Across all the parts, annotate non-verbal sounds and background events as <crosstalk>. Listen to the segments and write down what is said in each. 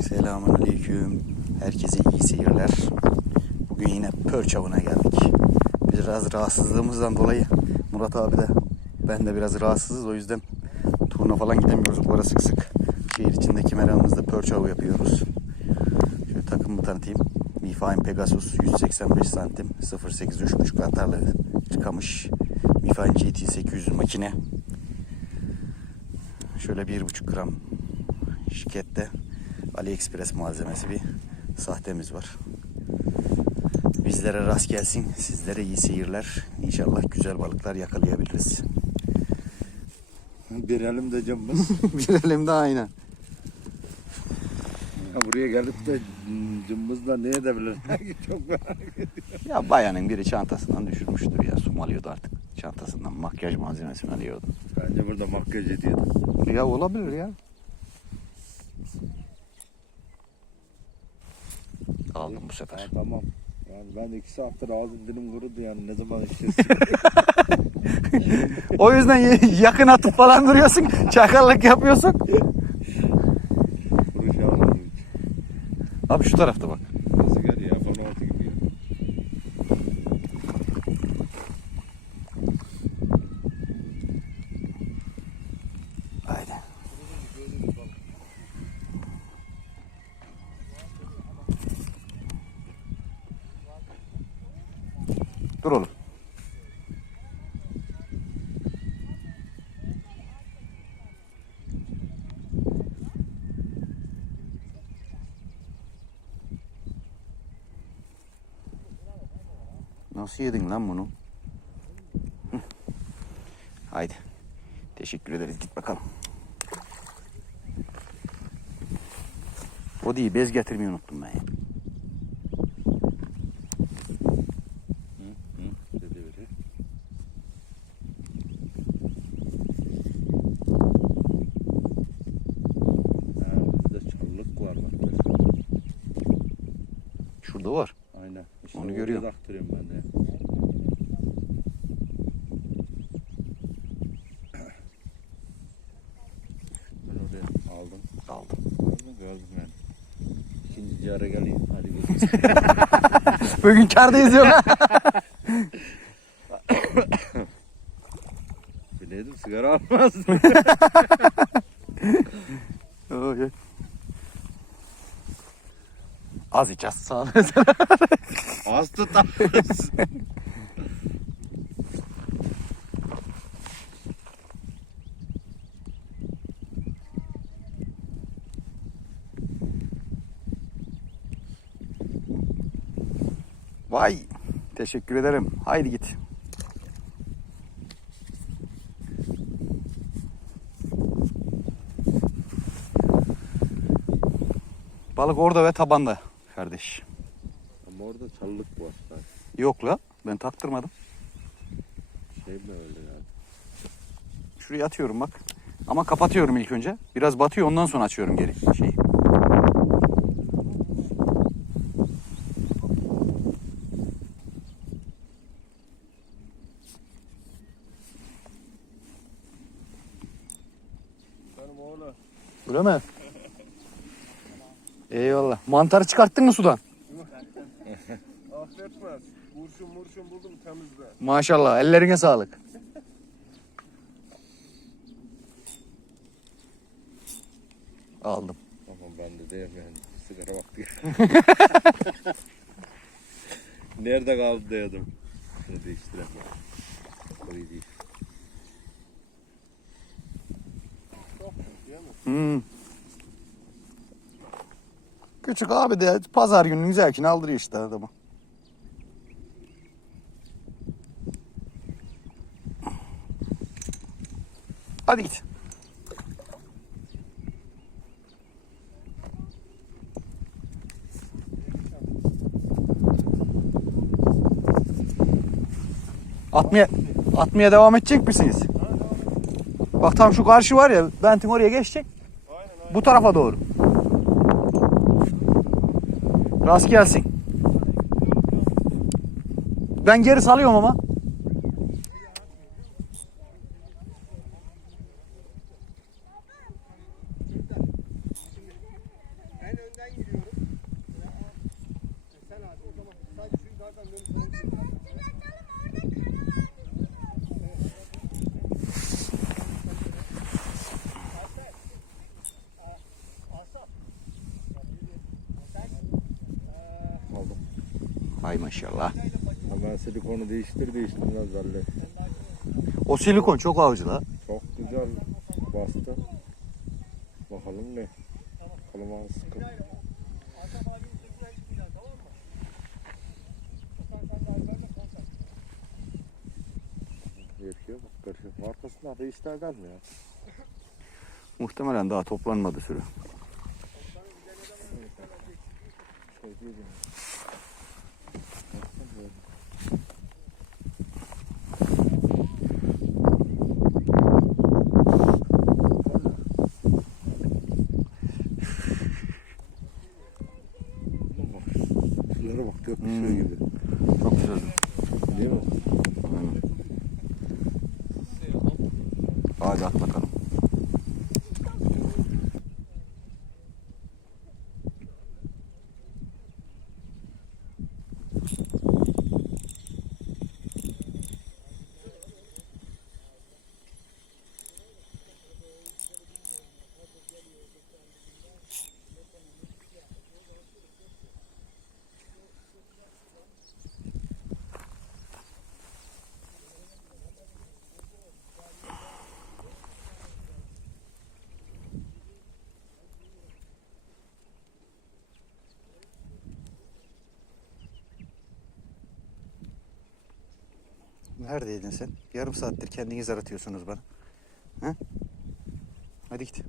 Selamünaleyküm. Herkese iyi seyirler. Bugün yine pörç avına geldik. Biraz rahatsızlığımızdan dolayı Murat abi de ben de biraz rahatsızız. O yüzden turuna falan gidemiyoruz. Bu ara sık sık şehir içindeki meramımızda pörç avı yapıyoruz. Şöyle takımı tanıtayım. Mifine Pegasus 185 santim 0.8 3.5 atarlı çıkamış. Mifine GT 800 makine. Şöyle 1.5 gram şirkette AliExpress malzemesi bir sahtemiz var. Bizlere rast gelsin. Sizlere iyi seyirler. İnşallah güzel balıklar yakalayabiliriz. <laughs> Bir elimde cımbız. <laughs> bir elimde aynen. Ya buraya gelip de cımbızla ne edebilir? <laughs> Çok merak ediyorum. Ya bayanın biri çantasından düşürmüştür ya. Sum alıyordu artık. Çantasından makyaj malzemesini alıyordu. Bence burada makyaj ediyordu. Ya olabilir ya. Aldım bu Ha, sefer. tamam. Yani ben de iki saattir ağzım dilim kurudu yani ne zaman işe <laughs> O yüzden yakın atıp falan duruyorsun. Çakallık yapıyorsun. Abi şu tarafta bak. Sigara ya falan altı gibi ya. Haydi. Dur oğlum. Nasıl yedin lan bunu? Haydi. Teşekkür ederiz. Git bakalım. O değil. Bez getirmeyi unuttum ben ya. Dedi biri. Ha, bizde çalılık var bak. Şurada var. Aynen. Görüyorum. taktırıyorum ben de. Ben oraya aldım. Aldım. Aldım gördüm yani. İkinci cara geleyim. Hadi gidelim. <laughs> Bugün kardayız ya. <coughs> Bileydim sigara almazdım. <laughs> <laughs> Oy. Az içeceğiz sağ ol. Tutarız. Vay. Teşekkür ederim. Haydi git. Balık orada ve tabanda kardeş. Orada çalılık var. Bak, Yok la ben taktırmadım. Şey mi öyle yani? Şuraya atıyorum bak. Ama kapatıyorum ilk önce. Biraz batıyor ondan sonra açıyorum geri şeyi. Benim oğlan. Öyle mi? <laughs> Eyvallah. Mantarı çıkarttın mı sudan? Affetmez. Kurşun murşun buldum temizle. Maşallah. Ellerine sağlık. <laughs> Aldım. Tamam ben de değil yani. Sigara vakti. <laughs> Nerede kaldı dedim. Şunu değiştireyim. O iyi değil. Hmm. Küçük abi de pazar gününün zevkini aldırıyor işte adama. Hadi git. Atmaya, atmaya devam edecek misiniz? Bak tam şu karşı var ya, Bentin oraya geçecek. Bu tarafa doğru. Rast gelsin. Ben geri salıyorum ama. Hay maşallah. Hemen silikonu değiştir değiştirmez belli. O silikon çok avcı la. Çok güzel bastı. Bakalım ne? Bakalım ağzı sıkı. Yapıyor bak karışık. Arkasında da ister gelmiyor. Muhtemelen daha toplanmadı sürü. Şey değil yani. Baksana böyle. Buna bak. Şunlara bak gökkuşağı Hmm. gibi. Çok güzel. Değil mi? Aynen. Hadi at bakalım. Neredeydin sen? Yarım saattir kendiniz aratıyorsunuz bana. Ha? Hadi git.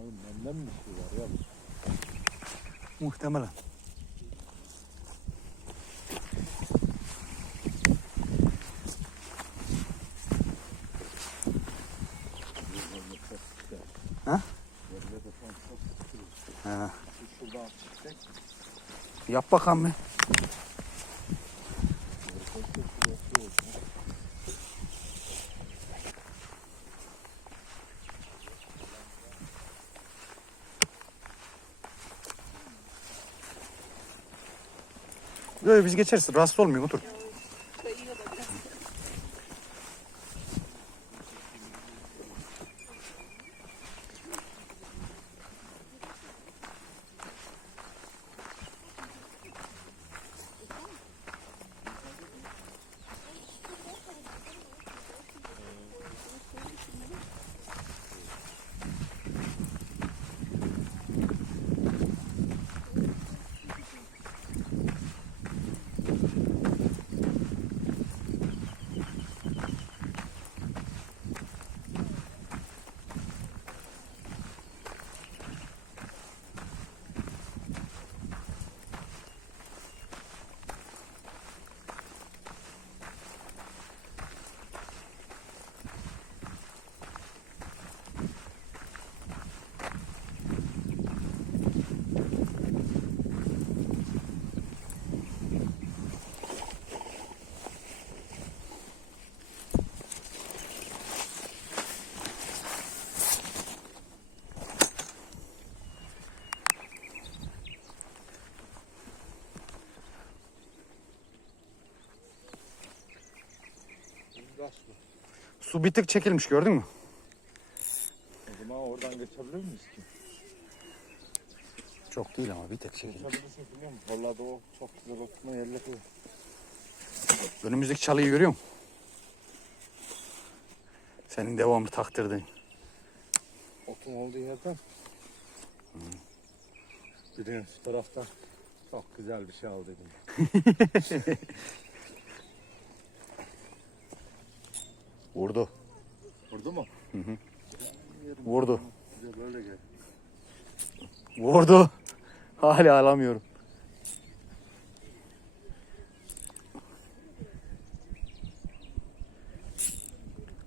Oğlum benden mi bir şey var ya? Muhtemelen. Yerleri çok güzel. Ha? Yerleri de şu an çok güzel. Ha. Şu Şuradan çek. Yap bakalım bir. Böyle biz geçeriz. Rahatsız olmuyor. Otur. Su bir tık çekilmiş gördün mü? O zaman oradan geçebilir miyiz ki? Çok değil ama bir tek çekilmiş. Geçebilirsin biliyor musun? Vallahi de o çok güzel oturma yerleri. Önümüzdeki çalıyı görüyor musun? Senin devamlı taktırdığın. Otun olduğu yerden. Bir de şu taraftan çok güzel bir şey al <laughs> Vurdu. Vurdu mu? Vurdu. Bize böyle gel. Vurdu. <laughs> Hala alamıyorum.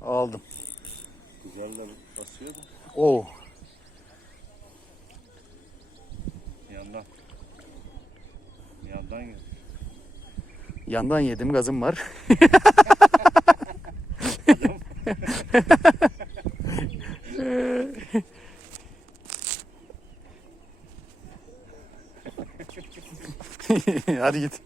Aldım. Güzel de basıyor da. Oo. Yandan. Yandan gel. Yandan yedim gazım var. <laughs> <laughs> Hadi git.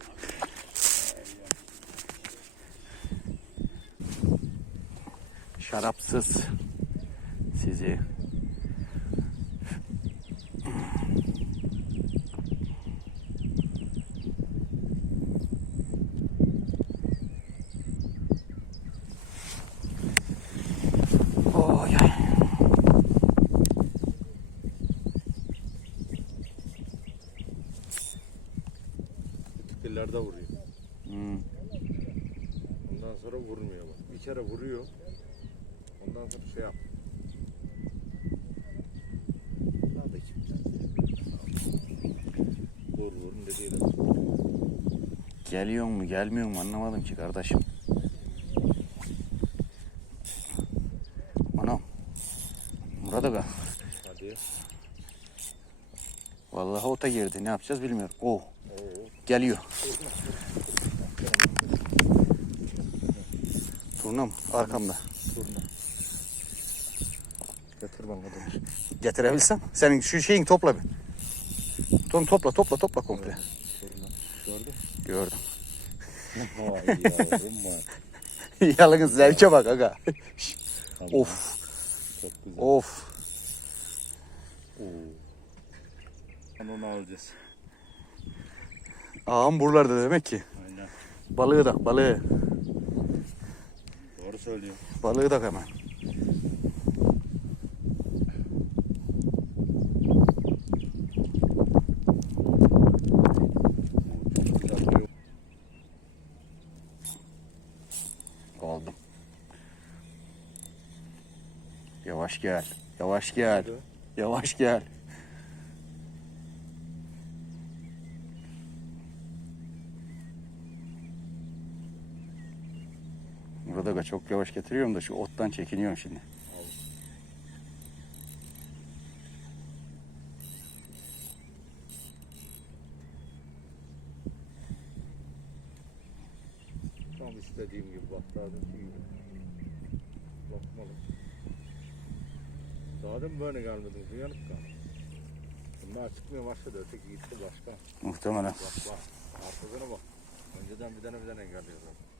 Şarapsız Dillerde vuruyor. Hmm. Ondan sonra vurmuyor bak. Bir kere vuruyor. Ondan sonra şey yap. Vur vurun dediği de. Geliyor mu gelmiyor mu anlamadım ki kardeşim. Anam. Murat Aga. Hadi. Vallahi ota girdi. Ne yapacağız bilmiyorum. Oh. Oo. Geliyor. Turnam arkamda. Turna. Getir bana da. Getirebilsem. Senin şu şeyin topla bir. Ton topla topla topla komple. Turna. Gördün? Gördüm. Vay yavrum vay. <laughs> Yalnız zevke bak aga. Tamam, of Çok güzel. of. Oo. Onu alacağız. Ağam buralarda demek ki. Aynen. Balığı da balığı. Söylüyor. Balığı da hemen. Aldım. Yavaş gel. Yavaş gel. Yavaş gel. Burada da çok yavaş getiriyorum da şu ottan çekiniyorum şimdi. Tam istediğim gibi bak deminki gibi. Bakmalı. Mı böyle gelmedin? Uyanık kal. Bunlar çıkmıyor başladı. Öteki gitti başka. Muhtemelen. Bak bak. Arkasına bak. Önceden bir tane bir tane geliyordu.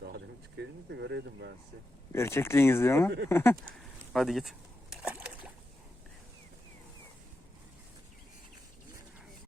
Daha demin da göreydim ben sizi. Erkekliğin izliyor mu? <laughs> Hadi git.